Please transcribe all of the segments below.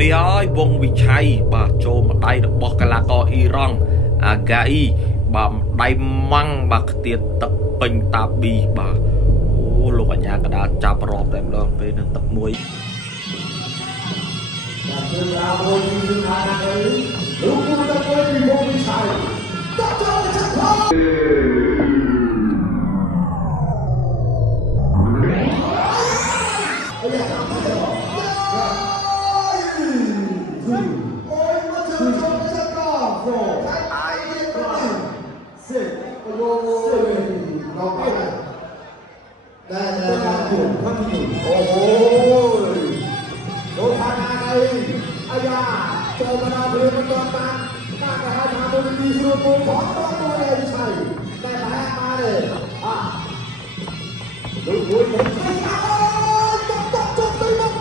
នេះហើยวងវិឆ័យបាទចូលម្ដាយរបស់កីឡាករអ៊ីរ៉ង់អាហ្គាអ៊ីបាទម្ដាយម៉ាំងបាទខ្ទាតទឹកពេញតាប៊ីបាទអូលោកអញ្ញាកដាចាប់រອບតែម្ដងពេលនឹងទឹកមួយបាទជឿថាមួយគឺថាលោកគូទៅពីវងវិឆ័យតោះចូលចាប់ផងចូលមកដល់ព្រឹកមិនទាន់បានតែគេហៅថាមួយទីស្រួលពូផងដល់មួយឯងឆៃតែប្រហែលបានទេលោកមួយមិនស្គាល់តោះទៅមក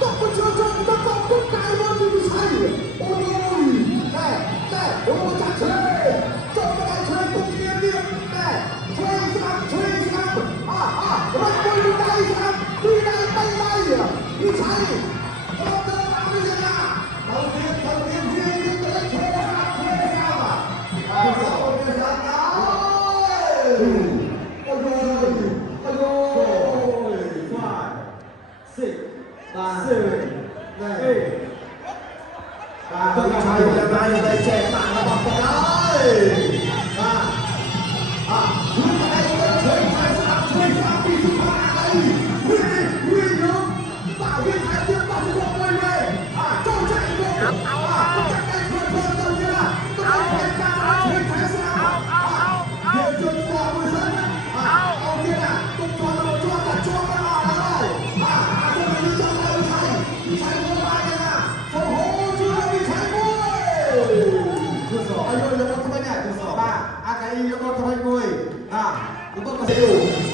តោះបញ្ចូលទៅគុំកាយមកទីឆៃអូយតែអូចាក់ឆ្លេចូលមកដល់ឆ្លេគុំគ្នាទៀតតែឆ្លេស្រាប់រត់មួយដៃស្រាប់ពីដៃទៅដៃទីឆៃ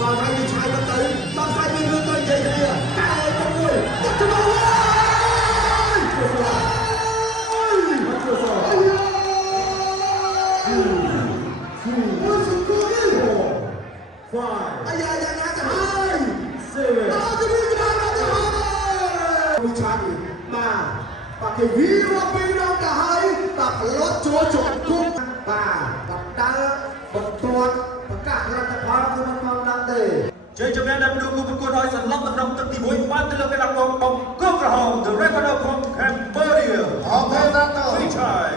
Và hai người trai vẫn tới, và hai người luôn tới vậy kìa. Cái con người, tất cả mọi người. Ôi sự cười đi. Ây da, da, da, da, hai. Đó, cái đi, cái đó, cái hai. Người trai mà, và cái ví hoa bình đâu cả hai, và lót chúa trộn cung. Và đá, bật tuột, và cả là tập hóa của mình đang để. ជ័យជំនះដែលប្រកួតឲ្យសន្លប់នៅក្នុងទឹកទី1បានទៅលើកីឡាករបង្គកក្រហម The Record of Cambodia អរគុណណាស់វិឆ័យ